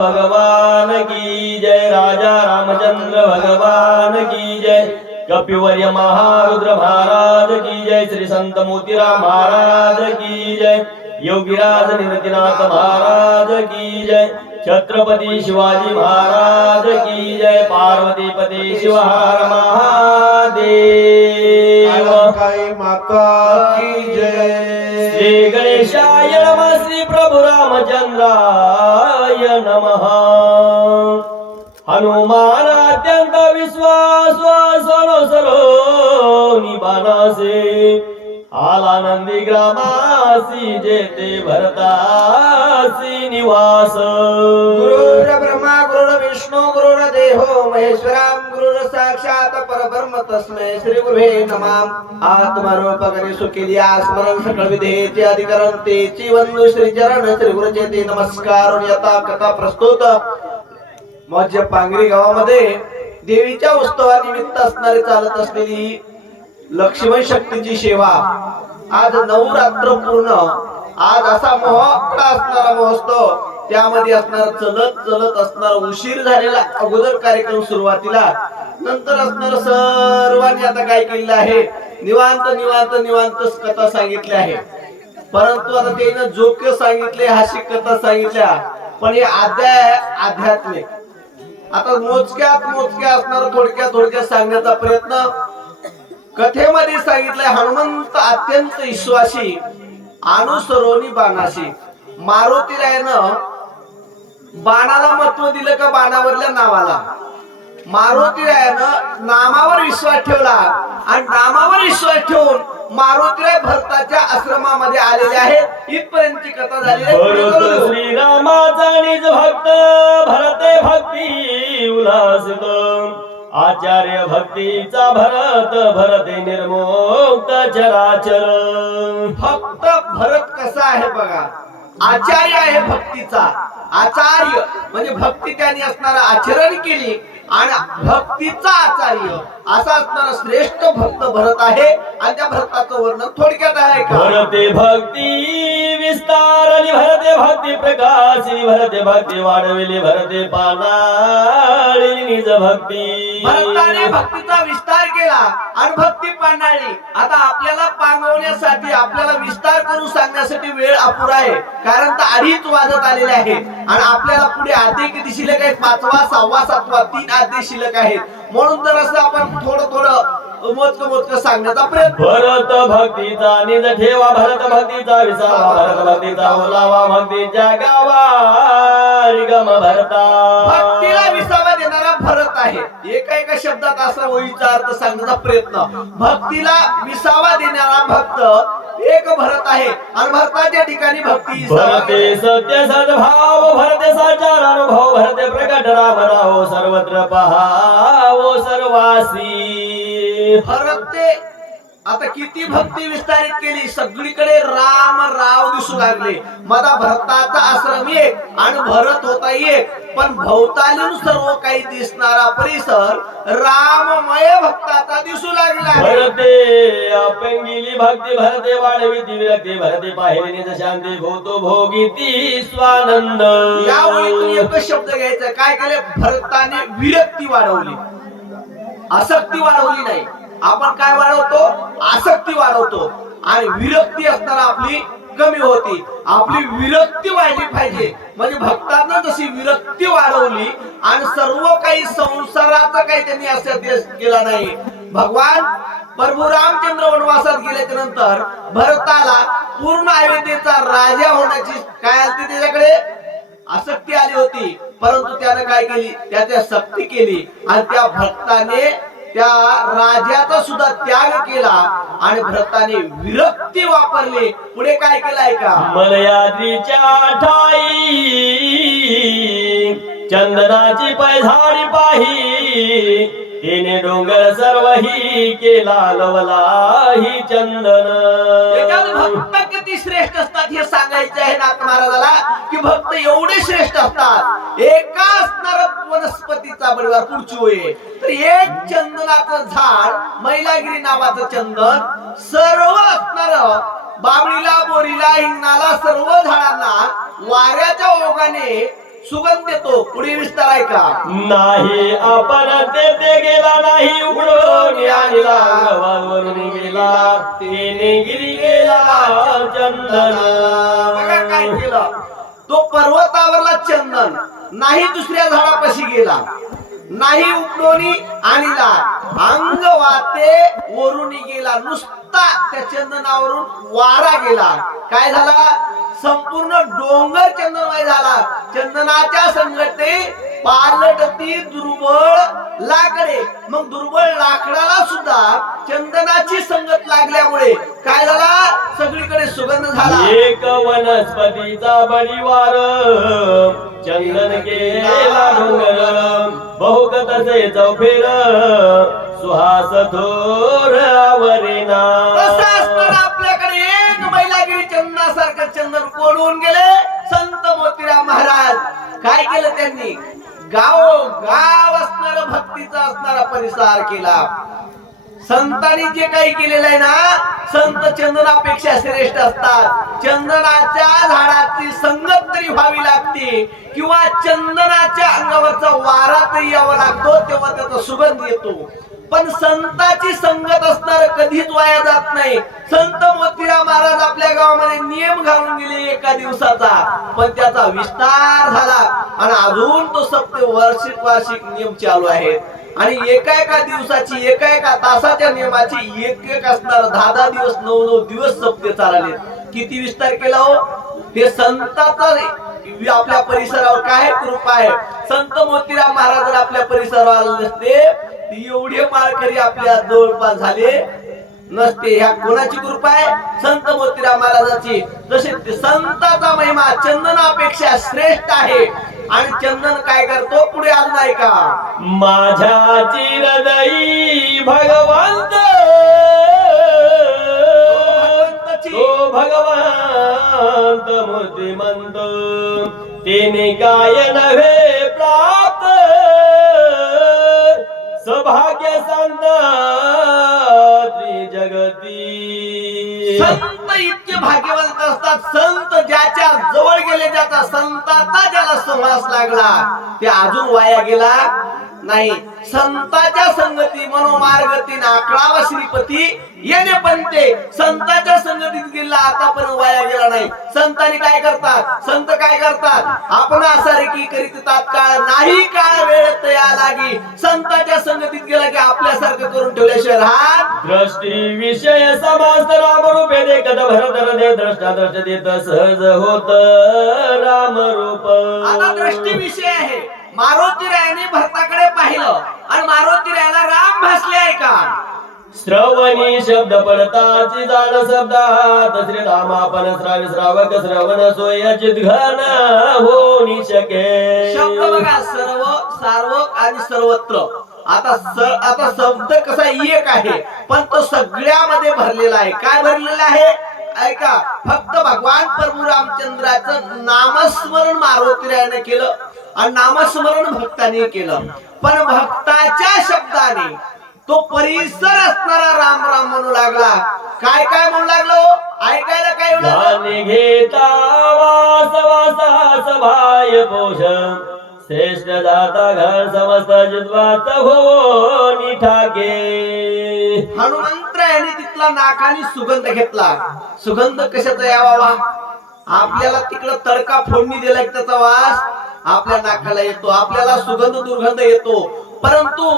भगवान की जय। राजा रामचंद्र भगवान की जय। कपिवर्य महारुद्र महाराज की जय। श्री संत मोतीराम महाराज की जय। योगीराज निवृत्तीनाथ महाराज की जय। छत्रपती शिवाजी महाराज की जय। पार्वतीपती शिवहर महादेव माता की जय। श्री गणेशाय नमः। श्री प्रभु रामचंद्राय नमः। हनुमान अत्यंत विश्वास सरो निबाणासे आला नंदी ग्रामासी जेते भरतासी निवास। गुरुर ब्रह्मा गुरुर विष्णू गुरुर देहो महेश्वराम गुरुर साक्षात परब्रह्म तस्मै श्री गुरुवे नमः। आत्मरूपकरी सुखिलिया स्मरण सकळ विधेचे अधिकरण तेची वंदू श्री चरण श्री गुरुचे ते नमस्कार। यथा कथा प्रस्तुत मौजे पांगरी गावामध्ये देवीच्या उत्सवानिमित्त असणारी चालत असलेली लक्ष्मी शक्तीची सेवा आज नवरात्र पूर्ण आज असा मोहकडा असणारा महोत्सव त्यामध्ये असणार चलत असणार उशीर झालेला अगोदर कार्यक्रम सुरुवातीला नंतर असणार सर्वांनी आता काय केलेलं आहे निवांत कथा सांगितली आहे। परंतु आता त्यानं जोक्य सांगितले हास्य कथा सांगितल्या पण हे आध्यात्मिक आता मोजक्या असणार थोडक्यात सांगण्याचा प्रयत्न कथेमध्ये सांगितलंय। हनुमंत अत्यंत विश्वासी अनुसरोनी बाणाशी मारुतीरायानं बाणाला महत्व दिलं का बाणावरल्या नावाला? मारुतीरायानं नामावर विश्वास ठेवला आणि नामावर विश्वास ठेवून मारुतीराय भरताच्या आश्रमामध्ये आलेले आहेत। इथपर्यंतची कथा झालेली आहे। श्रीरामाचा निज भक्त भरते भक्ती उल्हासित आचार्य भक्तीचा भरते निर्मुक्त चराचर। भक्त भरत कसा आहे बघा, आचार्य आहे भक्तीचा। आचार्य म्हणजे भक्ती त्याने असणारा आचरण केली आणि भक्तीचा आचार्य असा असणारा श्रेष्ठ भक्त भरत आहे। आणि त्या भरताचं वर्णन थोडक्यात आहे का? भरते भक्ती विस्तारली भरते भक्ती प्रकाशली भरते भक्ती वाढविली भरते पानाळी निज भक्ती। भरताने भक्तीचा विस्तार केला आणि भक्ती पानाळली। आता आपल्याला पांगवण्यासाठी आपल्याला विस्तार करून सांगण्यासाठी वेळ अपुरा आहे, कारण तर अडीच वाजत आलेले आहे आणि आपल्याला पुढे अध्याय किती शिल्लक आहेत? 5वा 6वा 7वा 3 अध्याय शिल्लक आहेत। म्हणून जर असं आपण थोडं मोजकं सांगण्याचा प्रयत्न। भरत भक्तीचा निज ठेवा भरत भक्तीचा विसावा भरत भक्तीचा बोलावा भक्तीच्या गावा रिगम भरता। भक्तीला विसावा देणारा भरत आहे। एका शब्दात असा ओळीचा अर्थ सांगण्याचा प्रयत्न। भक्तीला विसावा देणारा भक्त एक भरत आहे आणि भरताच्या ठिकाणी भक्ती भरते सत्य सद्भाव भरते साचार अनुभव भरते प्रकट राम राहो सर्वत्र पहावो सर्वासी। भरते आता किती भक्ती विस्तारित केली, सगळीकडे राम राव दिसू लागले। माझा भरताचा आश्रम एक आणि भरत होता एक, पण भोवतालून सर्व काही दिसणारा परिसर राममय भक्ताचा दिसू लागला। भरते अपंगिली भक्ती भरते वाढवी ती विरक्ती भरते पाहिले निज शांती भोतो भोगी ती स्वानंद। या ओळीतून एकच शब्द घ्यायचा, काय केले? भरताने विरक्ती वाढवली, आसक्ती वाढवली नाही। आपण काय वाढवतो? आसक्ती वाढवतो आणि विरक्ती असताना आपली कमी होती। आपली विरक्ती वाढली पाहिजे, म्हणजे भक्तांना जशी विरक्ती वाढवली आणि सर्व काही संसाराचं काही त्यांनी असं केला नाही। भगवान प्रभू रामचंद्र वनवासात गेल्याच्या नंतर भरताला पूर्ण अयोध्येचा राजा होण्याची काय आली त्याच्याकडे? आसक्ती आली होती, परंतु त्याने काय केली? त्याच्या सक्ती केली आणि त्या भक्ताने त्या राजाचा सुद्धा त्याग केला आणि भरताने विरक्ती वापरली। पुढे काय केलंय का? मलयाद्रीच्या ठाई चंदनाची पैझाडी पाही तिने डोंगर सर्वही केला लवलाही चंदन। भक्त किती श्रेष्ठ असतात हे सांगायचे आहे नाथ महाराजाला, की भक्त एवढे श्रेष्ठ असतात। एका असणार वनस्पतीचा बळीवार पुढची होय तर एक चंदनाचं झाड मैलागिरी नावाचं चंदन सर्व असणार बाबळीला बोरीला हिंगणाला सर्व झाडांना वाऱ्याच्या ओघाने सुगंध येतो. पुढे विस्तार आहे का? नाही आपण तेथे गेला नाही उघडून आणला अंगवावरून गेला तेने गिरी गेला चंदन. बघा काय केलं, तो पर्वतावरला चंदन नाही दुसऱ्या झाडापाशी गेला, नाही उपडोनी आणला, अंग वाते वरून गेला, नुसता त्या चंदनावरून वारा गेला. काय झाला? संपूर्ण डोंगर चंदनमय झाला. चंदनाच्या संगते पालटती दुर्बळ लाकडे. मग दुर्बळ लाकडाला सुद्धा चंदनाची संगत लागल्यामुळे काय झाला? सगळीकडे सुगंध झाला. एक वनस्पतीचा बळीवार चंदन केला डोंगर बहुगतचे चौफेर सुहास थोर आवरेना. तसं असताना आपल्याकडे एक मैलागिरी चंदनासारखं चंदन कोणून गेले संत मोतीराम महाराज. काय केलं त्यांनी? गाव असणारा भक्तीचा असणारा परिसर केला. संतांनी जे काही केलेलं आहे ना, संत चंदनापेक्षा श्रेष्ठ असतात. चंदनाच्या झाडाची संगत तरी व्हावी लागते किंवा चंदनाच्या अंगावरचा वारा तरी यावा लागतो, तेव्हा त्याचा सुगंध येतो. पण संताची संगत असणार कधीच वाया जात नाही. संत मोतीराम महाराज आपल्या गावामध्ये नियम घालून गेले एका दिवसाचा, पण त्याचा विस्तार झाला आणि अजून तो सप्ते वार्षिक नियम चालू आहेत. आणि एका दिवसाची एका तासाच्या नियमाची एक असणार 10 दिवस 9 दिवस सप्ते चालले. किती विस्तार केला हो! हे संताचा आपल्या परिसरावर काय कृपा आहे. संत मोतीराम महाराज जर आपल्या परिसरावर आले नसते, एवढे माळकरी आपल्या जवळपास झाले नसते. ह्या कोणाची कृपा आहे? संत मोतीराम महाराजाची. जसे संताचा महिमा चंदनापेक्षा श्रेष्ठ आहे. आणि चंदन काय करतो? पुढे आज नाही का? माझ्या चिरदयी भगवंत तो भगवंत मूर्तिमंत तेने काय नव्हे प्राप्त सौभाग्य संत त्रिजगती. संत इतके भाग्यवंत असतात. संत ज्याच्या जवळ गेले, ज्याचा संताचा ज्याला सहवास लागला, ते अजून वाया गेला नाही. संताच्या संगती मनोमार्गती नाकळावा श्रीपती येणे पंते. संताच्या संगतीत गेला आतापर्यंत वाया गेला नाही. संतांनी काय करतात? संत काय करतात? आपण सारखी करीत तात्काळ नाही काळ वेळ तया लागी. संताच्या संगतीत गेला की आपल्यासारखं करून ठेवल्याशिवाय राहत. दृष्टी विषय समास्त राम रूपे देखत भरतर दे द्रष्टा दृष्ट देत सहज होत राम रूप. आता दृष्टी विषय आहे. मारुती रायाने भरताकडे पाहिलं आणि मारुती रायाला राम भासले आहे का? श्रवणी शब्द पडताची जाण शब्दात श्रीराम आपण श्रावी श्रावक श्रवण सोय चिद्घन होनी शके. शब्द बघा, सर्व सार्वक आणि सर्वत्र. आता शब्द कसा एक आहे, पण तो सगळ्यामध्ये भरलेला आहे. काय भरलेला आहे? ऐका, फक्त भगवान प्रभू रामचंद्राचं नामस्मरण मारुतीरायाने केलं आणि नामस्मरण भक्तांनी केलं. पण भक्ताच्या शब्दाने तो परिसर असणारा राम राम म्हणू लागला. काय काय म्हणू लागलो? ऐकायला काय ध्यान घेता वास वासा सभाय पोष श्रेष्ठ दाता घर समस्त जिद्वात हो निठाके. हनुमंतरायाने तिथला नाकाने सुगंध घेतला. सुगंध कशाचा यावा? आपल्याला तिकडं तडका फोडणी दिला की त्याचा वास आपल्या नाकाला येतो, आपल्याला सुगंध दुर्गंध येतो. परंतु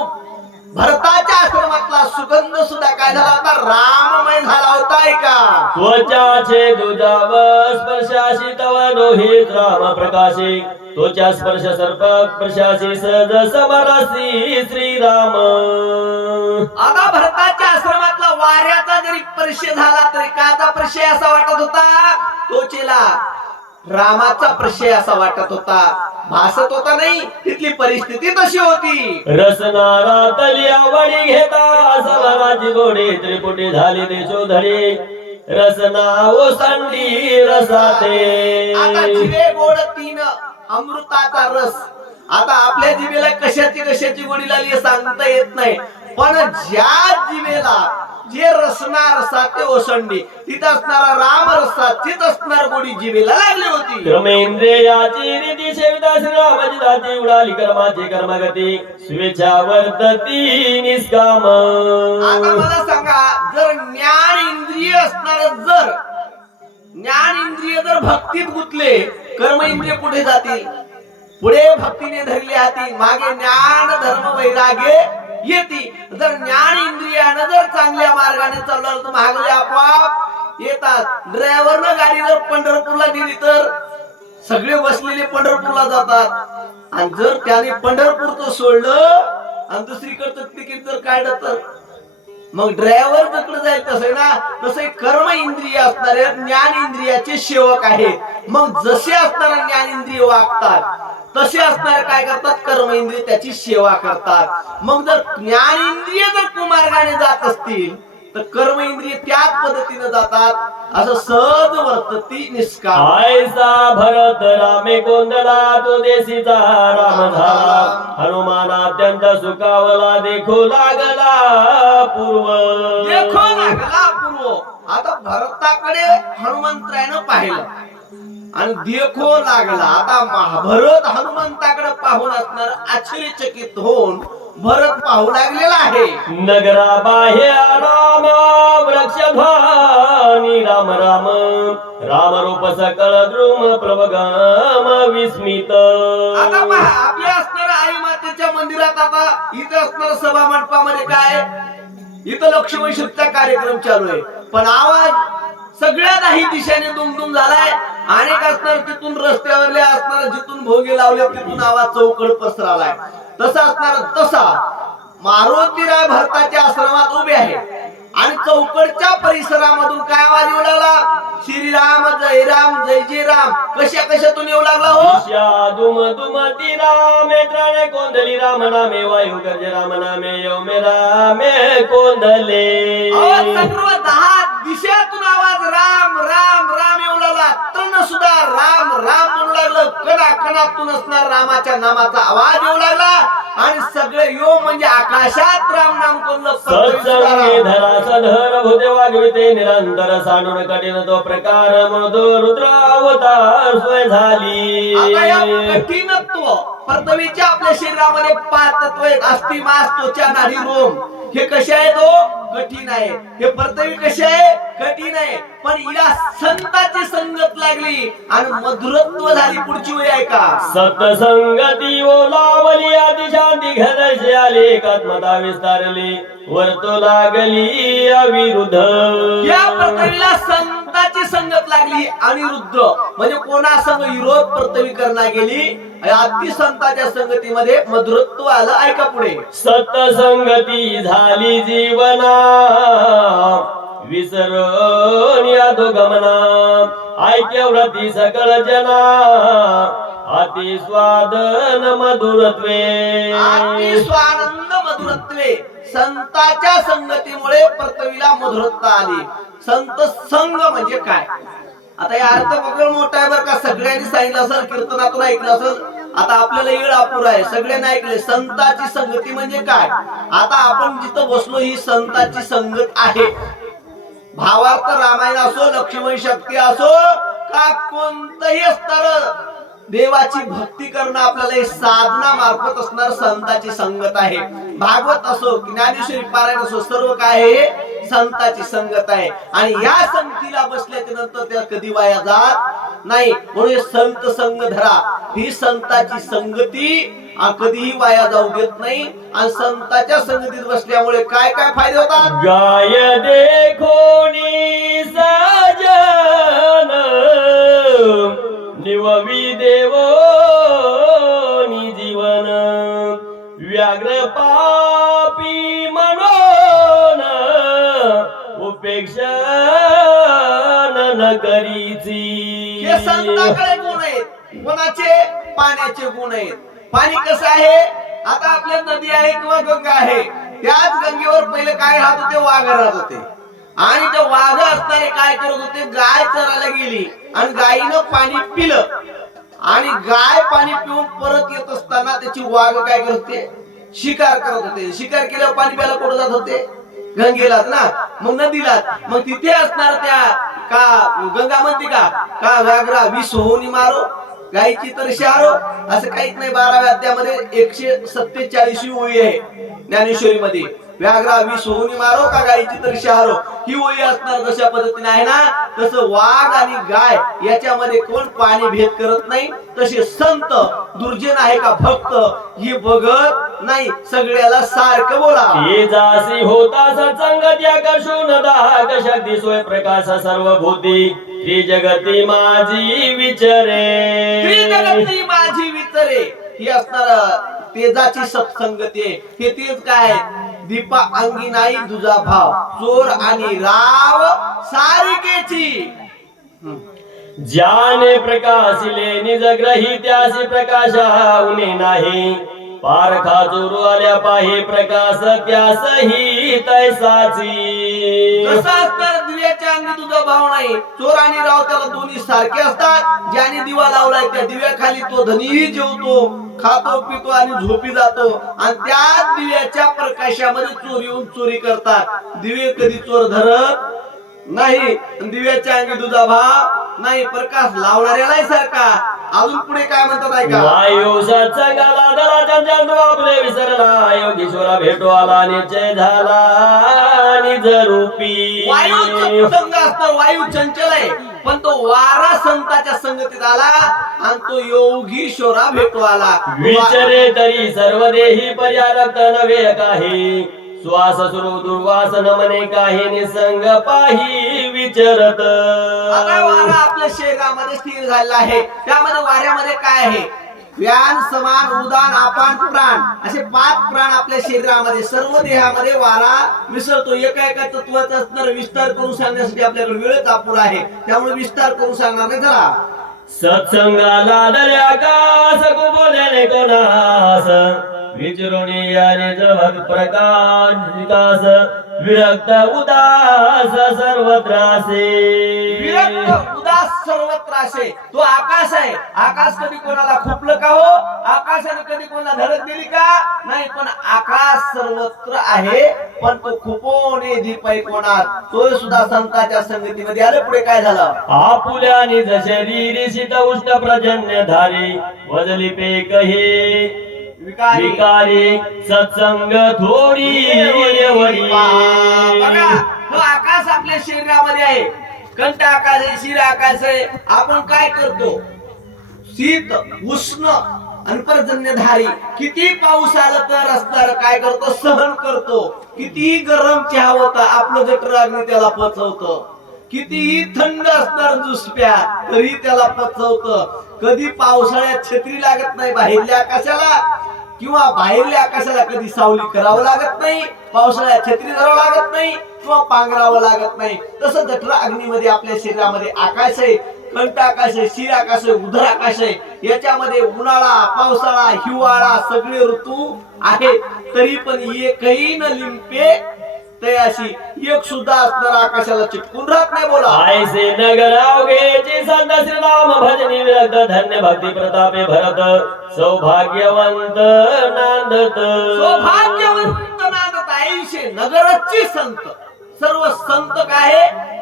भरताच्या आश्रमातला सुगंध सुद्धा काय झाला होता? राममय झाला होता. का त्वचाचे दुजाव स्पर्शाशी तव लोहित राम प्रकाशी त्वचा स्पर्श सर्प प्रशासी सहज समरसी श्रीराम. आता भरताच्या आश्रमातला वाऱ्याचा जरी स्पर्श झाला तरी काचा स्पर्श असा वाटत होता? त्वचेला रामाचा प्रशय असा वाटत होता, भासत होता नाही. तिथली परिस्थिती तशी होती. रसनारा तली आवडी घेता समराची गोडी त्रिपुटी झाली देशोधडी रसना ओसंडी रसाते. आता जिवे गोड 3 अमृताचा रस. आता आपल्या जिभेला कशाची गोडी लागली सांगता येत नाही, पण ज्या जिभेला जे रसना रसा ते ओसंडी, तिथं असणारा राम रसा तिथं असणार गोडी जिभेला लागली होती. कर्मेंद्रियाची रीती सेविता श्रीरामाची दाती उडाली कर्माची कर्मगती स्वेच्छा वर्तती निष्काम. आता मला सांगा, जर ज्ञान इंद्रिय असणार, जर ज्ञान इंद्रिय जर भक्तीत गुंतले, कर्म इंद्रिय कुठे जातील? पुढे भक्तीने धरले हाती, मागे ज्ञान धर्म वैराग्य येती. जर ज्ञान इंद्रियानं जर चांगल्या मार्गाने चालवलं तर मागले आपोआप येतात. ड्रायव्हरनं गाडी जर पंढरपूरला नेली तर सगळे बसलेले पंढरपूरला जातात. आणि जर त्याने पंढरपूरचं सोडलं आणि दुसरीकडचं तिकीट जर काढलं तर मग ड्रायव्हर तिकडे जाईल. तसं ना, तसे कर्म इंद्रिय असणारे ज्ञान इंद्रियाचे सेवक आहेत. मग जसे असणारे ज्ञान इंद्रिय वागतात तसे असणारे काय करतात? कर्म इंद्रिय त्याची सेवा करतात. मग जर ज्ञान इंद्रिय जर कुमार्गाने जात असतील तर कर्म इंद्रिय त्याच पद्धतीने जातात. असं सहज वर्तती निष्काम. आयसा भरत रामे कोंदला तो देशीचा राम झाला. हनुमान अत्यंत सुखावला देखो लागला पूर्व. देखो लागला पूर्व. आता भरताकडे हनुमंतानं पाहिलं आणि देखो लागला. आता भरत हनुमंताकडे पाहून असणार आश्चर्यचकित होऊन भरत पाहू लागलेला आहे. नगरा बाह्य राम वृक्षध्वनी राम राम राम रूप सकळ द्रुम प्रभगाम विस्मित. आता पहा, आपल्या असणार आई मातेच्या मंदिरात आता इथं असणार सभा मंडपामध्ये काय, इथं लक्ष्मी शुद्धचा कार्यक्रम चालू आहे. पण आवाज सगळ्या काही दिशेने दुमदुम झालाय. अनेक असणार तिथून रस्त्यावरले असणार जिथून भोगे लावले तिथून आवाज चौकड पसरालाय. तसा असणार तसा मारुतीराय भरताच्या आश्रमात उभे आहे आणि चौकडच्या परिसरामधून काय आवाज येऊ लागला? श्रीराम जय राम जय जय राम. कशातून येऊ लागला हो? दुम दुमती रामे त्राणे कोंदली राम नामे वायू गर्जे राम नामे यौमे रामे कोंदले. सर्व 10 दिशेतून आवाज राम राम राम येऊ लागला. तण सुद्धा राम राम म्हणू लागलं. कणातून असणार रामाच्या नामाचा आवाज येऊ लागला आणि सगळे यो म्हणजे आकाशात राम नाम कोणलं. सत्संगे धरा सधर भूते वागविते निरंतर सांडून कठीण तो प्रकार मधो रुद्र अवतार सोय झाली. आता या कठीणत्व पृथ्वीच्या आपल्या शरीरामध्ये 5 तत्व आहेत. अस्थि मांस त्वचा नाडी रोम. हे कसे आहेत हो? कठीण आहे. हे पृथ्वी कशी आहे? कठीण आहे. पण हिला संताची संगत लागली आणि मधुरत्व झाली. पुढची वेळ आहे का? सत्संगती ओलावली अतिशांती घनशी आली एकात्मता विस्तारली वर्तो लागली अविरुद्ध. या पृथ्वीला संताची संगत लागली. अनिरुद्ध म्हणजे कोणा संग विरोध पृथ्वी करण्यात गेली. अति संताच्या संगतीमध्ये मधुरत्व आलं. ऐका पुढे. सत्संगती झाली जीवना विसरून यादो गमना ऐक्य व्रती सकळ जना अति स्वादन मधुरत्वे. अति स्वानंद मधुरत्वे. संताच्या संगतीमुळे पृथ्वीला मधुरत्व आली. संत संग म्हणजे काय? आता या अर्थ बघ मोठा आहे बरं का. सगळ्यांनी सांगितलं असेल, कीर्तनातून ऐकलं असेल. आता आपल्याला येळ अपुरा आहे. सगळ्यांनी ऐकले संताची संगती म्हणजे काय. आता आपण जिथं बसलो ही संताची संगत आहे. भावार्थ रामायण असो, लक्ष्मण शक्ती असो का कोणतंही असणार देवाची भक्ती करणं आपल्याला हे साधना मार्फत असणार संताची संगत आहे. भागवत असो, ज्ञानेश्वरी पारायण असो, सर्व काय आहे? संताची संगत आहे. आणि या संगतीला बसल्याच्या नंतर त्या कधी वाया जात नाही. म्हणून संत संग धरा. ही संताची संगती कधीही वाया जाऊ देत नाही. आणि संताच्या संगतीत बसल्यामुळे काय काय फायदे होतात? गाय देखोनी सजन निववी देव जीवन व्याघ्र पापी मनोन उपेक्षा न करीची. हे संताकडे गुण आहेत. कोणाचे? पाण्याचे गुण आहेत. पाणी कसं आहे? आता आपल्या नदी आहे किंवा गंगा आहे. त्याच गंगेवर पहिले काय राहत होते? वाघ राहत होते. आणि ते वाघ असणारे काय करत होते? गाय चरायला गेली आणि गायीनं पाणी पिलं आणि गाय पाणी पिऊन परत येत असताना त्याची वाघ काय करत होते? शिकार करत होते. शिकार केल्यावर पाणी प्यायला कुठं जात होते? गंगेलाच ना, मग नदीलाच, मग तिथे असणार त्या का गंगा म्हणते का व्याघ्रा विष होऊन मारो गायची तर शारो, असं काहीच नाही. 12व्या अध्यायामध्ये 147 ओळी आहे ज्ञानेश्वरी मध्ये. व्याघ्रा विष होऊन मारो का गायची तर शारो ही ओळी असणार. जशा पद्धतीने आहे ना, तसं वाघ आणि गाय याच्यामध्ये कोण पाणी भेद करत नाही. तसे संत दुर्जन आहे का भक्त ही बघत नाही, सगळ्याला सारखं बोला. हे जासी होता सत्संग त्याग शून्यता शक्ती सोय प्रकाश सर्व भूती त्रिजगती माझी विचरे. त्रिजगती माझी विचरे ही असणार तेजाची सत्संगती आहे. हे तेज काय, दीपा अंगी नाही तुझा भाव, चोर आणि राव सारिकेची. ज्याने प्रकाशिले निज ग्रही त्यासी प्रकाशा उणे नाही. पारखा चोरू आल्या पाही प्रकाश त्यासही तैसाची. कसं असणार दिव्याच्या अंगी तुझा भाव नाही, चोर आणि राव त्याला दोन्ही सारखे असतात. ज्याने दिवा लावलाय त्या दिव्याखाली तो धनीही जेवतो, खातो पितो आणि झोपी जातो, आणि त्या दिव्याच्या प्रकाशामध्ये चोर येऊन चोरी करतात. दिवे कधी चोर धरत नाही. दिव्याच्या अंगी तुझा भाव नाही, प्रकाश लावणाऱ्याला सारखा. अजून पुढे काय म्हणतात ऐका. वायू सत्संगाला दलाच्या चंद्र आपले विसरला योगीश्वरा भेटो आला निश्चय झाला निज रूपी. वायू सत्संग असतो, वायू चंचल आहे, पण तो वारा संताच्या संगतीत आला आणि तो योगीश्वरा भेटो आला. विचरे तरी सर्व देही पर्यारक्त नव्हे काही. श्वास सुरू दुर्वास नमने काही निसंग पाही विचरत. आता वारा आपल्या शरीरामध्ये स्थिर झालेला आहे. त्यामध्ये वाऱ्यामध्ये काय आहे, व्यान समान उदान अपान प्राण असे 5 प्राण आपल्या शरीरामध्ये सर्व देहामध्ये वारा मिसळतो. एका एका तत्वाचा असणार विस्तार करून सांगण्यासाठी आपल्याकडे वेळच अपुरा आहे, त्यामुळे विस्तार करून सांगणार नाही. चला. सत्संगाला दले आकाश बोलेने कोणास विचरून याने जग प्रकाश विकास विरक्त उदास सर्वत्र असे. विरक्त उदास सर्वत्र असे. तो आकाश आहे. आकाश कधी कोणाला खुपलं का हो, आकाशाने कधी कोणाला धडक दिली का नाही, पण आकाश सर्वत्र आहे, पण तो खुपोने दीप आहे कोणात. तो सुद्धा संतांच्या संगतीमध्ये आले. पुढे काय झालं. आपुल्याने शरीर शीत उष्ण प्रजन्य धारी वजली पेक हे विकारी सत्संग थोडी बघा, तो आकाश आपल्या शरीरामध्ये आहे. कंठ आकाश आहे, शिर आकाश आहे. आपण काय करतो, शीत उष्ण आणि पर्जन्यधारी. किती पाऊस आला तर असणार काय करतो, सहन करतो. कितीही गरम चहा होता आपलं जठर अग्नी त्याला पचवतं. कितीही थंड असणार जुसप्या तरी त्याला पचवतं. कधी पावसाळ्यात छत्री लागत नाही बाहेरल्या आकाशाला, किंवा बाहेरल्या आकाशाला कधी सावली करावं लागत नाही. पावसाळ्यात छत्री धरावं लागत नाही किंवा पांघरावं लागत नाही. तसं जठर अग्नीमध्ये आपल्या शरीरामध्ये आकाश आहे. कंठ आकाश आहे, शिर आकाश आहे, उदर आकाश आहे. याच्यामध्ये उन्हाळा पावसाळा हिवाळा सगळे ऋतू आहे, तरी पण एकही न लिंपे तयाशी एक सुद्धा असणार आकाशाला चिटकून राहत नाही. बोला. ऐसे नगर अवघेची संत श्रीराम भजनी विरक्त धन्य भक्ती प्रतापे भरत सौभाग्यवंत नांदत. सौभाग्यवंत नांदत. ऐसे नगरची संत. सर्व संत काय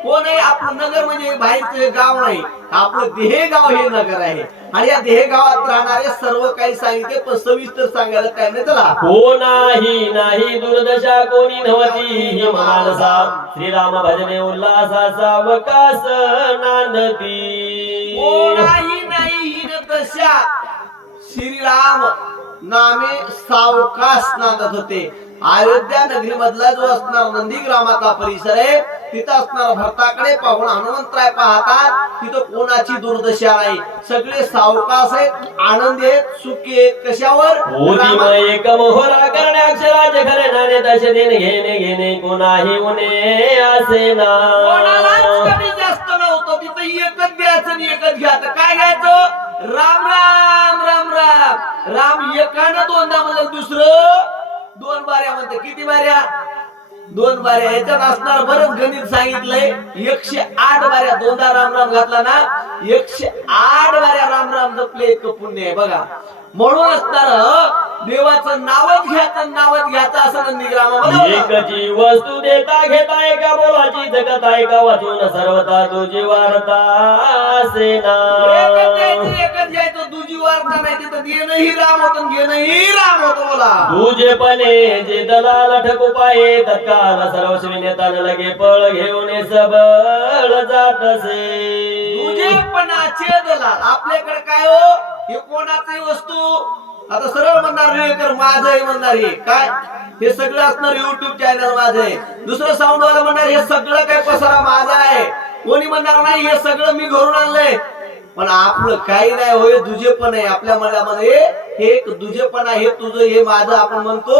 कोण आहे, आपलं नगर म्हणजे बाहेरचं गाव नाही, आपलं देहगाव हे नगर आहे. आणि या देहगावात राहणारे सर्व काही सांगितले, पण सविस्तर सांगायला काय नाही. चला. कोणाही नाही दुर्दशा कोणी नव्हती ही मानसा श्रीराम भजने उल्हासाचा वकास नांदती. कोणाही नाही ही दशा श्रीराम नामे सावकाश नांदत होते. अयोध्या नगरी मधला जो असणार नंदीग्रामाचा परिसर आहे, तिथं असणार भरताकडे पाहून हनुमंतराय पाहतात. तिथं कोणाची दुर्दशा नाही, सगळे सावकाश आहेत, आनंदी आहेत, सुखी आहेत. कशावर. एक मोहरा करणे अक्षराचे खरे नाणे तसे देणे घेणे कोणाही उणे असे ना. कोणालाच कमी जास्त नव्हतं. तिथं एकच द्यायचं आणि एकच घ्यायचं. काय घ्यायचं. राम राम राम राम राम. एकानं दोनदा म्हणलं, दुसरं 2 बाऱ्या म्हणते. किती बाऱ्या. 2 बाऱ्या. याच्यात असणार बरंच गणित सांगितलंय. 108 बाऱ्या. 2दा राम राम घातला ना, 108 बाऱ्या राम राम जपले इतकं पुण्य आहे. बघा, म्हणून असणार देवाचं नावच घ्यायचं असं नंदीग्रामामध्ये एकची वस्तू देता घेता एका बोलाची जगत ऐका वाचून सर्वता तुझी वार्ता सेना एकच घ्यायचं दुजी वार्ता नाही तिथं देणंही राम होतं घेणंही राम होतं बोला तुझे पणे जे दलाल ठकू पाये तत्काल सर्वस्वी नेतान लगे पळ घेऊन सबळ जात तुझेपणाचे दलाल आपल्याकडे काय हो हे कोणाची वस्तू आता सरळ म्हणणार रेकर माझं आहे म्हणणार हे काय हे सगळं असणार युट्यूब चॅनल माझं आहे दुसरं साऊंड वाला म्हणणार हे सगळं काय पसारा माझा आहे कोणी म्हणणार नाही हे सगळं मी घरून आणलंय पण आपलं काही नाही होय दुजेपण आहे आपल्या मनामध्ये हे एक दुजेपण आहे तुझं हे माझं आपण म्हणतो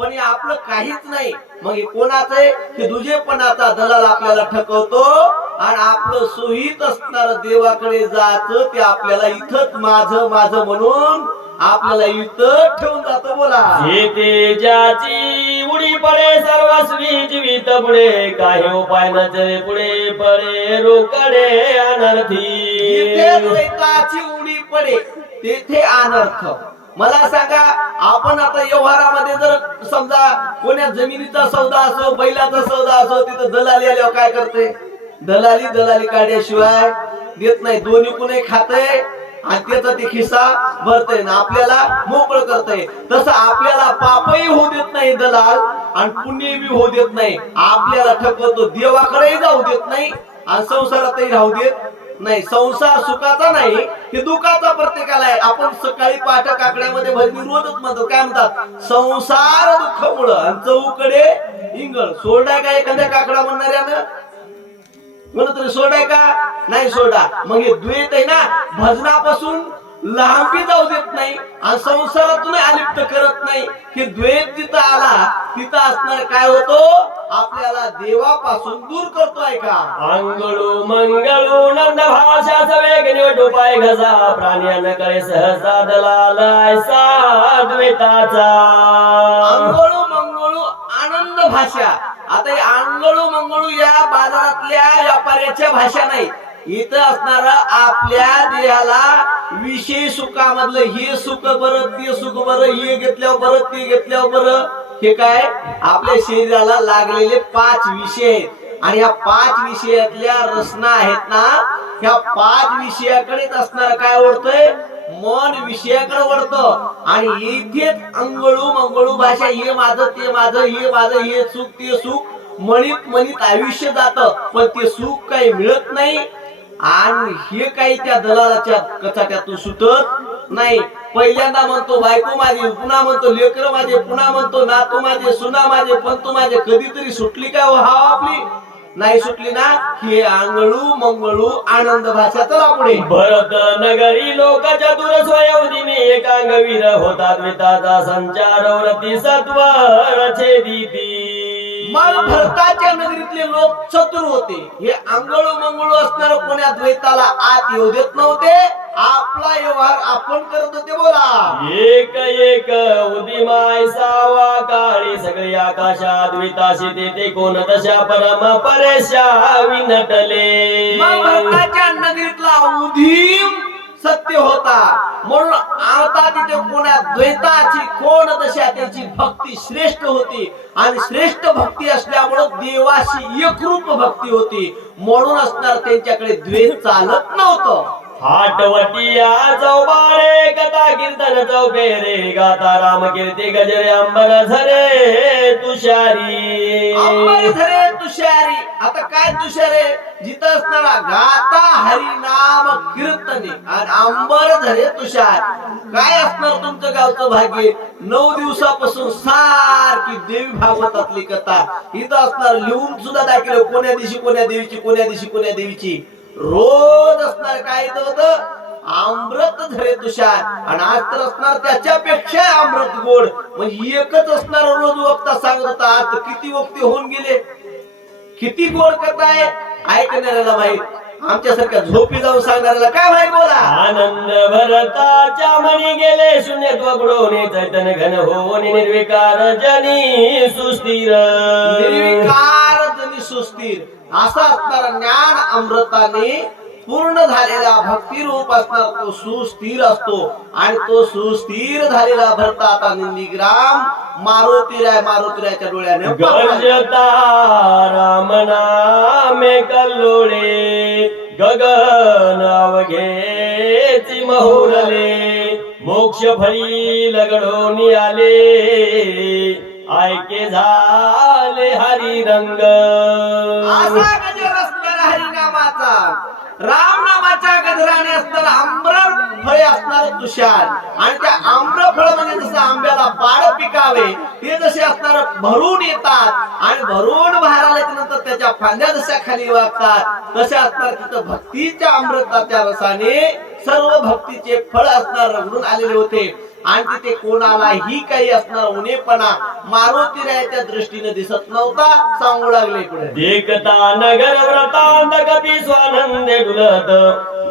पण हे आपलं काहीच नाही मग हे कोणाचं आहे हे दुजेपणाचा दलाल आपल्याला ठकवतो आणि आपलं सोयीत असणार देवाकडे जायचं ते आपल्याला इथंच माझं माझं म्हणून आपल्याला इथं ठेवून जातो बोला येते ज्याची उडी पडे सर्वस्वी जीवित पुढे काही उपाय नचरे पुढे पडे रोकडे जिथे अनर्थी द्वैताची उडी पडे तेथे अनर्थ मला सांगा आपण आता व्यवहारामध्ये जर समजा कोण्या जमिनीचा सौदा असो बैलाचा सौदा असो तिथं दलाली आल्यावर काय करते दलाली काढल्याशिवाय देत नाही दोन्ही कुणी खाते आणि त्याचा ते खिस्सा भरतय ना आपल्याला मोकळ करतय तसं आपल्याला पापही होऊ देत नाही दलाल आणि पुण्यही होऊ देत नाही आपल्याला ठकवतो देवाकडेही जाऊ देत नाही आणि संसारातही राहू देत नाही संसार सुखाचा नाही हे दुःखाचा प्रत्येकाला आहे आपण सकाळी पाठ काकड्यामध्ये भजनी रोजच म्हणतो काय म्हणतात संसार दुःखामुळं आणि चौकडे इंगळ सोडाय का एखाद्या काकडा म्हणणाऱ्यानं म्हणत तरी सोडाय का नाही सोडा मग हे द्वैत आहे ना भजनापासून लांबी जाऊ देत नाही आणि संसारातून अलिप्त करत नाही हे द्वैत जिथं आला तिथं असणार काय होतो आपल्याला देवापासून दूर करतोय का अंगळू मंगळू नंद भाषा सवेग निवटू पाय घसा प्राण्यान कळे सहसा दलाल ऐसा द्वैताचा अंगळू मंगळू आनंद भाषा आता हे अंगळू मंगळू या बाजारातल्या व्यापाऱ्याच्या भाषा नाही इथं असणार आपल्या देहाला विषय सुखामधलं हे सुख बरं ते सुख बरं हे घेतल्यावर बरं ते घेतल्यावर बरं हे काय आपल्या शरीराला लागलेले 5 विषय आहेत आणि या 5 विषयातल्या रचना आहेत ना ह्या 5 विषयाकडेच असणार काय ओढतोय मन विषयाकडे वळतं आणि इथेच अंगळू मंगळू भाषा हे माझं ते माझं हे सुख ते सुख म्हणीत आयुष्य जातं पण ते सुख काही मिळत नाही आणि हे काही त्या दलालाच्या कचाट्यातून सुटत नाही पहिल्यांदा म्हणतो बायको माझी पुन्हा म्हणतो लेकर माझे पुन्हा म्हणतो नातू माझे सुना माझे पंतू माझे कधीतरी सुटली काय हा आपली नाही सुटली ना हे अंगळू मंगळू आनंद भाषा चला पुढे भरत नगरी लोकाच्या दूर स्वयंदी मी एकांगवीर होता द्वैताचा संचार व्रती सत्वर छेदिती मग भरताच्या नगरीतले लोक चतुर होते हे अंगळू मंगळू असणार कोण्या द्वैताला आत येऊ देत नव्हते आपला व्यवहार आपण करत होते बोला एक उदिमाय सावा काळी सगळी आकाशात द्वैताशी तेथे कोण दशा परम परेशा विनटले मग भरताच्या नगरीतला उदीम सत्य होता म्हणून आता तिथे कोणा द्वैताची कोण दशा त्याची भक्ती श्रेष्ठ होती आणि श्रेष्ठ भक्ती असल्यामुळे देवाशी एकरूप भक्ती होती म्हणून असणार त्यांच्याकडे द्वेष चालत नव्हतं हाटवटिया चौबारे कथा कीर्तन चौफेरे गाता राम कीर्ती गजरे अंबर झरे तुषारी अंबर झरे तुषारी आता काय तुषारे जिथं असणारा गाता हरी नाम कीर्तने आणि अंबर झरे तुषार काय असणार तुमचं गावचं भाग्य 9 दिवसापासून सारखी देवी भागवतातली कथा इथं असणार लिहून सुद्धा दाखवलं कोण्या दिवशी कोण्या देवीची रोज असणार काय होत अमृत झरे तुषार आणि आज तर असणार त्याच्यापेक्षा अमृत गोड म्हणजे एकच असणार रोज वक्ता सांगत होता आज किती वक्ते होऊन गेले किती गोड कथा आहे ऐकणाऱ्याला माहित आमच्यासारख्या झोपी जाऊन सांगणाऱ्याला काय माहित बोला आनंद भरताच्या मनी गेले शून्यत्व बुडवणे चैतन्य घन होणे निर्विकार जनी सुस्थिर सुस्थिर असा असणारा ज्ञान अमृताने पूर्ण झालेला भक्ती रूप असणार तो सुस्थिर असतो आणि तो सुस्थिर झालेला भरता आता निंदीग्राम मारुतीरायच्या डोळ्याने पाहू लागला. गंजता राम नामे कल्लोळे गगन अवघेची महुरले मोक्ष फळी लगडोनी आले ऐके झाले हरी रंग. असा गजर असणार हरिनामाचा राम नामाच्या गजराने असणार आम्र फळे असणार तुषार आणि त्या आम्र फळ म्हणजे जसं आंब्याला पाड पिकावे ते जसे असणार भरून येतात आणि भरून बाहेर आल्यानंतर त्याच्या फांद्या जशा खाली वागतात तसे असणार तिथं भक्तीच्या अमृताच्या रसाने सर्व भक्तीचे फळ असणार रगडून आलेले होते आणि तिथे कोणालाही काही असणार उणेपणा मारुतीरायाच्या दृष्टीने दिसत नव्हता. सांगू लागले पुढे देखता नगर व्रतांत कपी स्वानंदे डुलत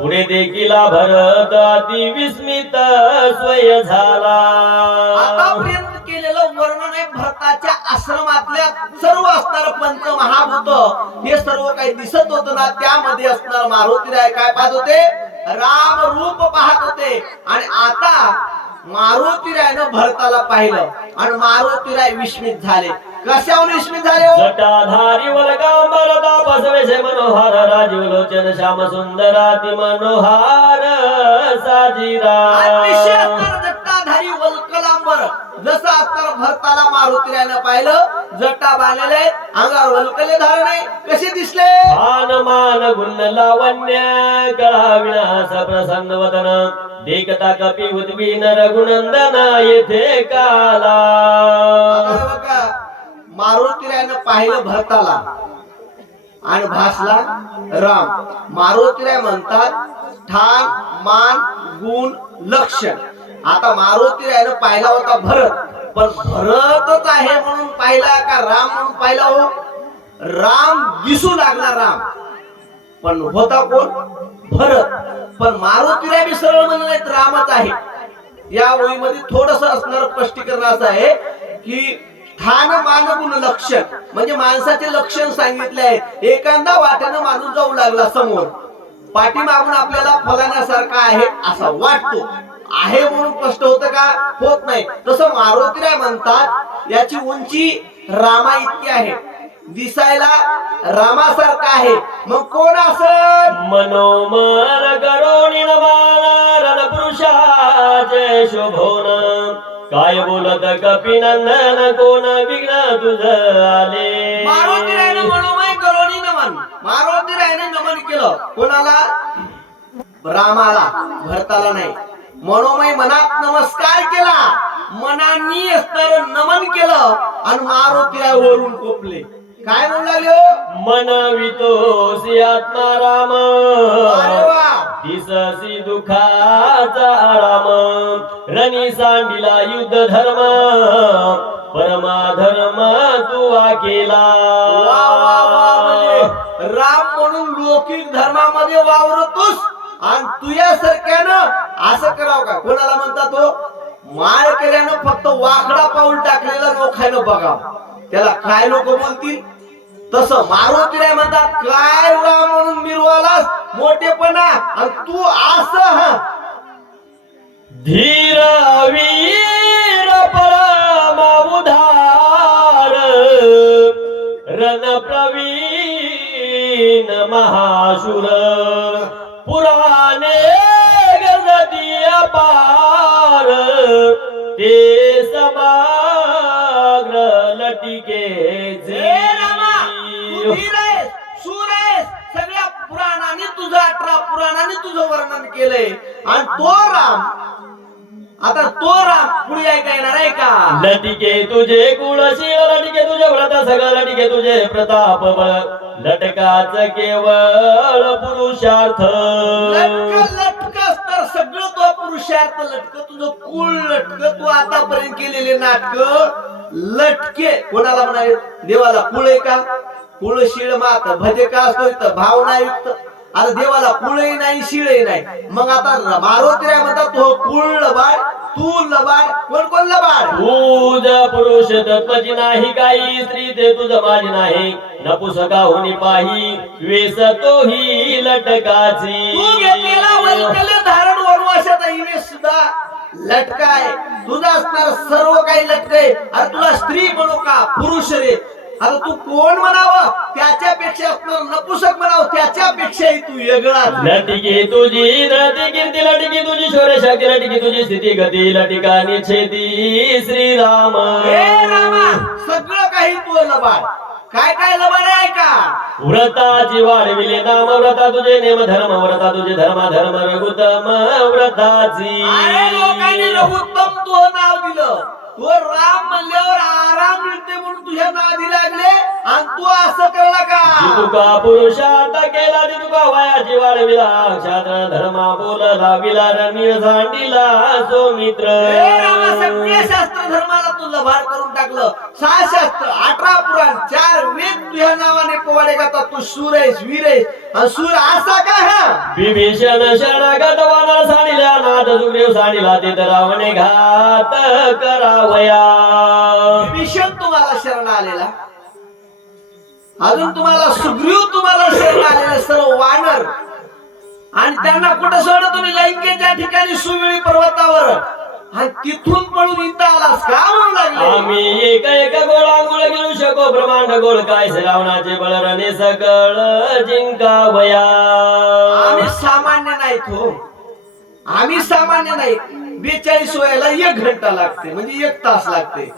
पुढे देखिला भरत अति विस्मित स्वय झाला. आतापर्यंत केलेलं वर्णन आहे भरताच्या आश्रमातल्या सर्व असणार पंच महाभूत हे सर्व काही दिसत होत ना त्यामध्ये असणार मारुतीराय काय पाहत होते राम रूप पाहत होते आणि आता मारुतीरायनं भरताला पाहिलं आणि मारुतीराय विस्मित झाले. कशावर विस्मित झाले हो? जटाधारी वल्गांबर तापसवेशे मनोहर राजीव लोचन श्याम सुंदराति मनोहर साजीरा. अतिशय असणार जटाधारी वल्कलांबर जसं असणार भरताला मारुतीरायनं पाहिलं जटा बांधलेले अंगावर वल्कले धारण आहे कसे दिसले मान मान गुण लावण्य कळा विनाश प्रसन्न वदन देखता कपी उद्वीन रघुनंदन येथे काला. आता बघा, मारुतीरायनं पाहिलं भरताला आणि भासला राम. मारुतीराय म्हणतात ठाण मान गुण लक्षण. आता मारुतीरायनं पाहिला होता भरत पण भरतच आहे म्हणून पाहिला का राम म्हणून पाहिला हो? राम दिसू लागला राम पण होता कोण भरत. पण मारुतीराय बी सरळ म्हणत नाहीत रामच आहे. या ओळीमध्ये थोडस असणार स्पष्टीकरण असं आहे की ठाण मान गुण लक्षण म्हणजे माणसाचे लक्षण सांगितले आहे. एखादा वाटेनं माणूस जाऊ लागला समोर पाठीमागून आपल्याला फलाण्यासारखा आहे असा वाटतो आहे म्हणून स्पष्ट होतं का होत नाही. तसं मारुतीराय म्हणतात याची उंची रामा इतकी आहे दिसायला रामासारखा आहे मग कोण असं मनोमन करोनी नबाला पुरुषाचे शोभोन काय बोलत कपिनंदन कोण विघ्न तुझ आले. मारुतीरायनं मनोमय करोनी नमन मारुतीरायनं नमन केलं कोणाला रामाला भरताला नाही. मनोमय मनात नमस्कार केला मनानी असणार नमन केलं आणि मारुतीराय वरून कोपले. काय म्हणू लागले हो? मनवितोसी आत्मा राम अरे वा दिससी दुखाचा आराम रणी सांडिला युद्ध धर्म परमा धर्म तू केला. वा वा वा म्हणजे राम म्हणून लौकिक धर्मामध्ये वावरतोस आणि तुझ्यासारख्यानं असं करावं का? कोणाला म्हणतात तो माळ केल्यानं फक्त वाकडा पाऊल टाकलेला लोकांना बघा त्याला काय लोक बोलतील. तसं मारुतीराय म्हणतात काय राम म्हणून मिरवालास मोठेपणा आणि तू असं धीर वीर परमा उधार रण प्रवीण महाशूर पुराणे गजती अपार ते समाग्र लटिके जे सगळ्या पुराणाने तुझं 18 पुराणाने तुझं वर्णन केलंय आणि तो राम आता तो राम पुढे ऐका येणार आहे का? लटिके तुझे कुळशील लटिके तुझे व्रत सगळं लटिके तुझे प्रताप बळ लटकाच केवळ पुरुषार्थ. लटक असतं सगळं तो पुरुषार्थ लटक तुझं कुळ लटक तू आतापर्यंत केलेले नाटक लटके कोणाला म्हणाले देवाला कुळ आहे का? कुळशीळ मात भजे का असतो इथं भावनायुक्त आता देवाला कुळही नाही शिळही नाही. मग आता मारुतीराय म्हणतात तो कुळ लबाड तू लबाड कोण कोण लबाड. तुझ पुरुष तत्वची नाही काही स्त्री ते तुझ माझी नाही नपुसका होणी पाही वेस तोही लटकाची. तू घेतलेला वैकल्य धारण वनवासाचा हिने सुद्धा लटकाय. तुझा असणार सर्व काही लटकय. अरे तुला स्त्री म्हणू का पुरुष रे. आता तू कोण म्हणावं त्याच्यापेक्षा असणार नपुसक म्हणावं त्याच्यापेक्षाही तू वेगळा. लटिकी तुझी धरती कीर्ती लटिकी तुझी शौर्य शक्ती लटिकी तुझी स्थिती गती लटिका निच्छेदी श्रीराम. हे रामा सगळं काही तू लबाड. काय काय लबाड आहे का. व्रताची वाढविले नाम व्रता तुझे नेम धर्म व्रता तुझे धर्म धर्म रघुतम व्रताची. अरे लोकांनी रघुत्तम तू नाव दिलं. तो राम म्हणल्यावर आराम मिळते म्हणून तुझ्या नादी लागले आणि तू असं कळला का. तुका पुरुषार्थ केला तुका वयाची वाढविला क्षात्र धर्मा बोल लाविला रणीर सांडिला सौमित्र. हे रामा सगळ्या शास्त्र धर्माला तू लबाड करून टाकलं. 6 शास्त्र 18 पुराण 4 वेद तुझ्या नावाने पोवाडे गातात. तू सूर आहेस वीर आहेस आणि सूर असा का. हा विभीषण शरणागत वानर सांडिला नाथ सुग्रीव सांडिला ते रावणे घात करावया. विभीषण तुम्हाला शरण आलेला. अजून तुम्हाला सुग्रीव तुम्हाला शरण आलेला सर्व वानर. आणि त्यांना कुठं सोडलं तुम्ही लंकेच्या ठिकाणी सुवेळी पर्वतावर. आणि तिथून पळून इथं आलास का म्हणू लागले. आम्ही एक एक गोळ अंगुळ घेऊ शको ब्रह्मांड गोळ काय श्रावणाचे बळरणे सकळ जिंकावया. आम्ही सामान्य नाहीत हो. आम्ही सामान्य नाही. 42 वयाला 1 घंटा लागते म्हणजे 1 तास लागते.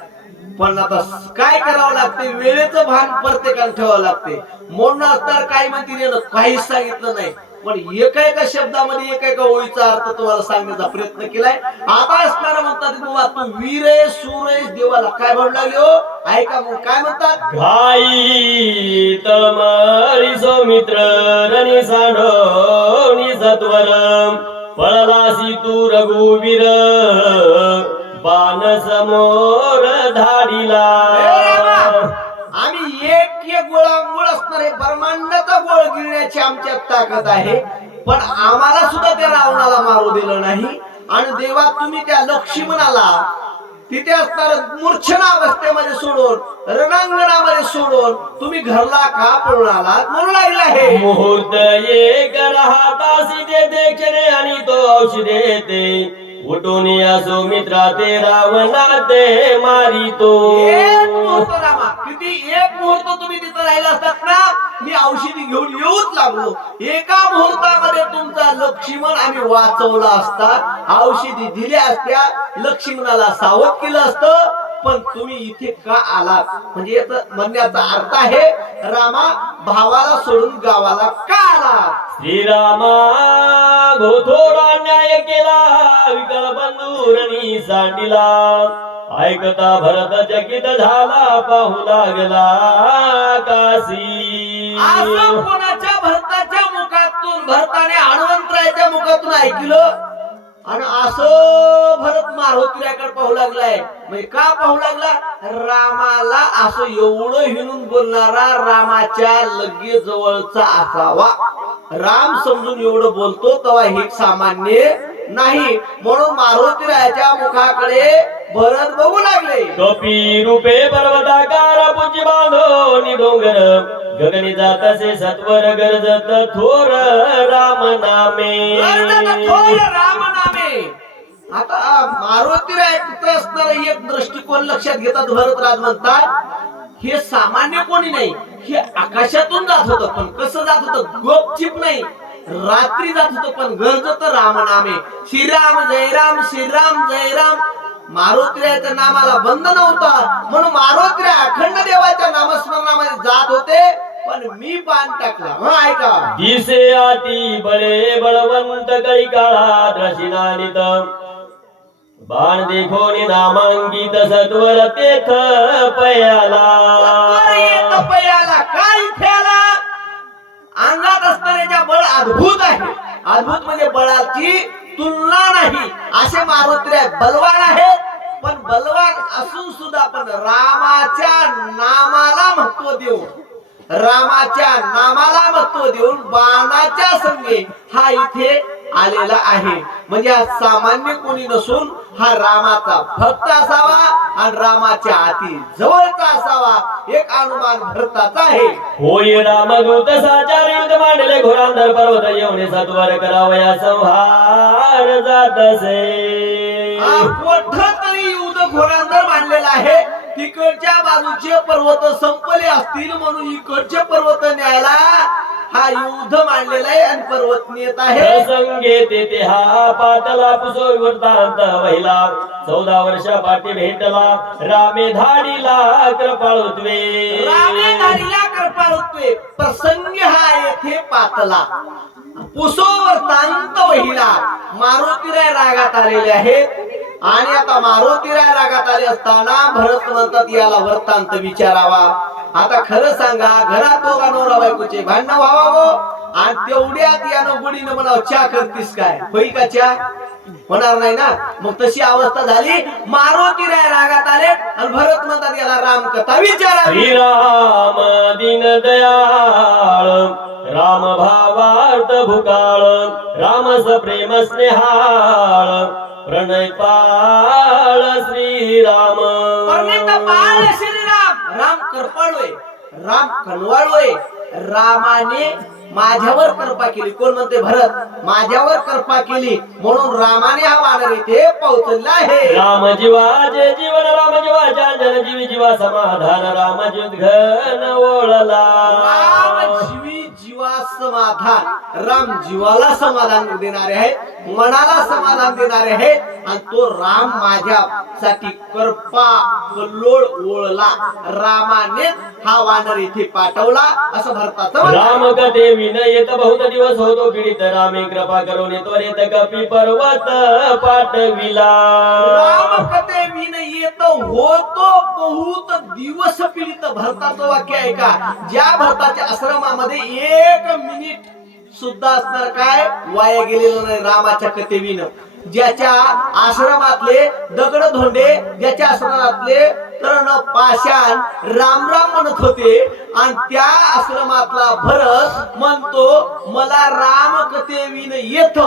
पण आता काय करावं लागते वेळेचं भान प्रत्येकाला ठेवावं लागते. म्हणून असणार काय म्हणते काहीच सांगितलं नाही. पण एका एका शब्दामध्ये एका एका ओळीचा अर्थ तुम्हाला सांगण्याचा प्रयत्न केलाय. आता असणार म्हणतात बाबा तू वीर आहे सूर आहे देवाला काय म्हणू लागले हो. ऐका मग काय म्हणतात. घाई तळमळी सौमित्र रणी सांडोनी सत्वर पळलासी तू रघुवीर बाण समोर धाडिला. आम्ही एक एक गोळांगोळ असणार आहे. ब्रह्मांडाचा गोळ गिळण्याची आमच्यात ताकद आहे. पण आम्हाला सुद्धा त्या रावणाला मारू दिलं नाही. आणि देवा तुम्ही त्या लक्ष्मणाला तिथे असणार मूर्छना अवस्थेमध्ये सोडून रणांगणामध्ये सोडून तुम्ही घरला का पळून आलात म्हणू लागला. हे मुहूर्त एक राहतासी ते देखणे आणि तो औषधे ते उठून असो मित्रा ते रावणा ते मारितो. एक मुहूर्त रामा किती एक मुहूर्त तुम्ही तिथं राहिला असतात ना मी औषधी घेऊन येऊच लागलो. एका मुहूर्तामध्ये तुमचा लक्ष्मण आम्ही वाचवला असता. औषधी दिल्या असत्या लक्ष्मणाला सावध केलं असतं. पण तुम्ही इथे का आलात म्हणजे याचा म्हणण्याचा अर्थ आहे रामा भावाला सोडून गावाला का आला. श्रीरामा थोडा न्याय केला विकल बंधुरणी सांडिला. ऐकता भरत चकित झाला पाहू लागला काशी. असं कोणाच्या भरताच्या मुखातून भरताने हनुमंतरायाच्या मुखातून ऐकलं. आणि असं भरत मारुतीकडे पाहू लागलाय. म्हणजे का पाहू लागला रामाला असं एवढं हिणून बोलणारा रामाच्या लगेच जवळचा असावा. राम समजून एवढं बोलतो तेव्हा हे सामान्य नाही. म्हणून मारुतीरायाच्या मुखाकडे भरत बघू लागले. कपी रूपे पर्वताकार पुंजी बांधो डोंगर गगनी जातसे सत्वर गरजत थोर राम नामे. राम नामे. आता मारुतीराय तिथं असणार एक दृष्टिकोन लक्षात घेतात. भरतराज म्हणतात हे सामान्य कोणी नाही. हे आकाशातून जात होतं पण कसं जात होतं गपचिप नाही. रात्री जात होतं पण गरजत राम नामे. श्रीराम जय राम श्रीराम जय राम. मारुतीरायाच्या नामाला बंद नव्हता म्हणून मारुतीराय अखंड देवाच्या नामस्मरणामध्ये जात होते. पण मी बाण टाकला. ऐका दिसे आती बळे बळवंत कळी काळा द्रशिनानित बाण देखोनी नामांकित सत्वर तेथ पयाला. काय इथे आला. अंगात असणाऱ्याच्या बळ अद्भुत आहे. अद्भुत म्हणजे बळाची तुलना नाही. असे मारुतीराय बलवान आहेत. पण बलवान असून सुद्धा पण रामाच्या नामाला महत्व देऊ रामाच्या नामाला महत्व देऊन बाणाच्या संगे हा इथे आलेला आहे. म्हणजे हा सामान्य कोणी नसून हा रामाचा भक्त असावा आणि रामाच्या अति जवळचा असावा. एक अनुमान भरताचा आहे. होय रामदूत साचार युद्ध मांडले घोरांधर पर्वत येऊन सत्वर करावया संहार जात असे. मोठं तरी युद्ध घोरांधर मांडलेलं आहे. तिकडच्या बाजूचे पर्वत संपले असतील म्हणून इकडचे पर्वत न्यायला हा युद्ध मांडलेला आहे आणि पर्वत नेत आहे. प्रसंगे तेथे हा पातला पुसो वृत्तांत वहिला 14 वर्षा पाठी भेटला रामे धाडीला कृपाळुत्वे. रामे धाडीला कृपाळुत्वे प्रसंग हा येथे पातला पुसो वृत्तांत वहिला. मारुतीराय रागात आलेले आहेत आणि आता मारुतीराय रागात आले असताना भरत म्हणतात याला वृत्तांत विचारावा. आता खरं सांगा घरात दोघा नवरा बायकोचे भांडण व्हावं आणि तेवढ्यात यानं गुडीनं म्हणावं चहा करतीस काय होई का चहा होणार नाही ना. मग तशी अवस्था झाली. मारुतीराय रागात आले आणि भरत म्हणतात याला रामकथा विचारावी. श्रीराम दीन दयाळ राम भावार्थ भूकाळ रामस प्रेम स्नेहाळ प्रणय पाळ श्रीराम. बाळ श्रीराम राम कृपाळोय राम कनवाळोय. रामाने माझ्यावर कृपा केली. कोण म्हणते भरत माझ्यावर कृपा केली म्हणून रामाने हा वानर इथे पोहोचला आहे. राम जीवा जे जीवन राम जीवा जन जीवी जीवा समाधान राम जीव घन ओळला. राम जीवी जीवा समाधान. राम जीवाला समाधान देणारे आहे मनाला समाधान देणारे आहे आणि तो राम माझ्यासाठी कृपा कल्लोळ ओळला. रामाने हा वानर इथे पाठवला असं भरताचं राम कथे विनयत बहुत दिवस होतो पीडित रामे कृपा करून त्वरित कपी पर्वत पाठविला. राम कथे विनयत होतो बहुत दिवस पीडित. भरताचं वाक्य आहे का ज्या भरताच्या आश्रमामध्ये 1 मिनिट सुद्धा असणार काय वाया गेलेलं नाही रामाच्या कथेविन. ज्याच्या आश्रमातले दगड धोंडे ज्याच्या आश्रमातले तरण पाषाण राम राम म्हणत होते आणि त्या आश्रमातला भरत म्हणतो मला राम कथेविन येत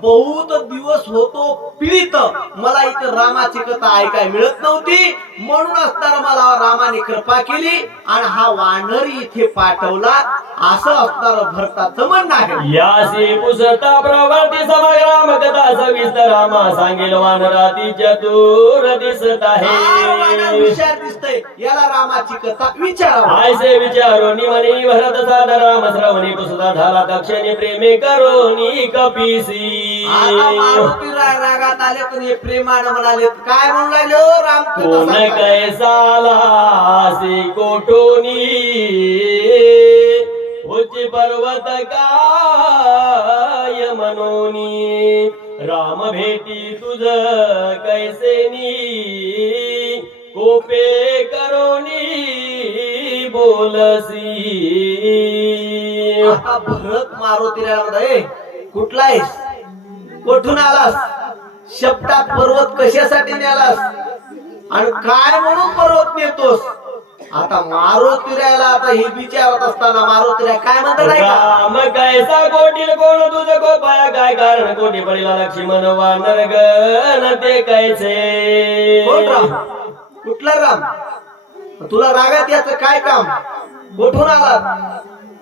बहुत दिवस होतो पीडित. मला इथं रामाची कथा ऐकाय मिळत नव्हती म्हणून असताना मला रामाने कृपा केली आणि हा वानर इथे पाठवला असं असणार भरताचं म्हणणं आहे. यासी पुसता प्रवर्ती समग्र राम कथा सविस्तर रामा सांगेल वानराती चतुर दिसत आहे. विचार दिसतंय याला रामाची कथा विचारावा. आयसे विचारोनी म्हणे भरत साधा राम श्रवणी पुसता झाला दक्षिणी प्रेमे करोनी कपिसी. आता मारुतीराय रागात आले तर हे प्रेमानं म्हणाले काय म्हणू लागले राम कोण कैसालासी कोठोनी उच्च पर्वत काय मनोनी राम भेटी तुझ कैसेनी कोपे करोनी बोलसी. आता भरत मारुतीराय म्हणतो कुठला आहेस कुठून आलास शब्दात पर्वत कशासाठी नेलास आणि काय म्हणून पर्वत नेतोस. आता मारुतीरायला आता हे विचारत असताना मारुतीराय काय म्हणतात राम कैसा कोटील कोण तुझ कोपाया काय कारण कोटी पडला लक्ष्मण वानर गण ते कैसे. कोण राम कुठला राम तुला रागात याचं काय काम कुठून आला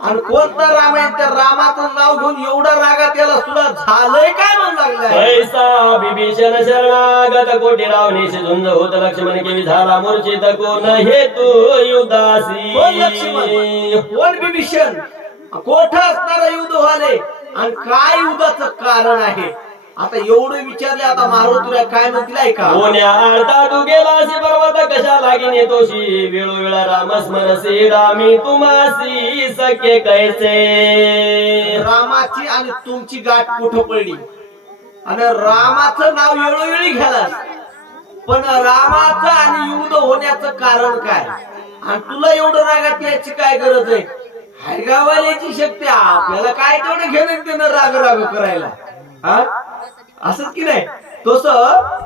आणि कोणता राम आहे त्या रामाचं नाव घेऊन एवढा रागात याला तुला झालंय काय म्हणू लागलाय. कैसा विभीषण शरणागत कोटी रावणीश झुंज होत लक्ष्मण केवी झाला मूर्छित कोण हे तू युद्धासी. कोण लक्ष्मण कोण विभीषण कोठ असणारा युद्ध व्हाले आणि काय युद्धाचं कारण आहे. आता एवढं विचारले आता मारुतीराय काय म्हणतील ऐका. कोण्या आळता तू गेलासी पर्वत कशा लागीन येतोशी वेळोवेळा राम स्मरसी रामी तुमासी सखे कैसे. रामाची आणि तुमची गाठ कुठं पडली आणि रामाचं नाव वेळोवेळी घ्यालास पण रामाचं आणि युद्ध होण्याचं कारण काय आणि तुला एवढं रागात याची काय गरज आहे. हायगावाल्याची शक्ती आपल्याला काय तेवढं घेणं देणं राग राग करायला हा असंच की नाही. तस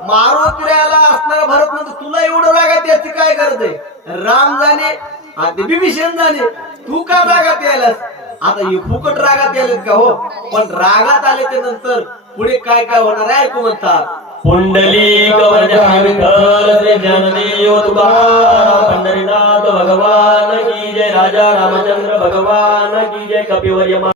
मारुतीरायला असणारा भरत म्हणतो तुला एवढं रागात याची काय गरज आहे. राम जाणे विभीषण जाणे तू का रागात यायलास आता हे फुकट रागात यायलेत का हो पण रागात आल्याच्या नंतर पुढे काय काय होणार आहे ऐकू म्हणतात पुंडली गवर्धन विठ्ठल श्री ज्ञानदेव तुकाराम पंढरीनाथ भगवान की जय राजा रामचंद्र भगवान की जय कपिवर्य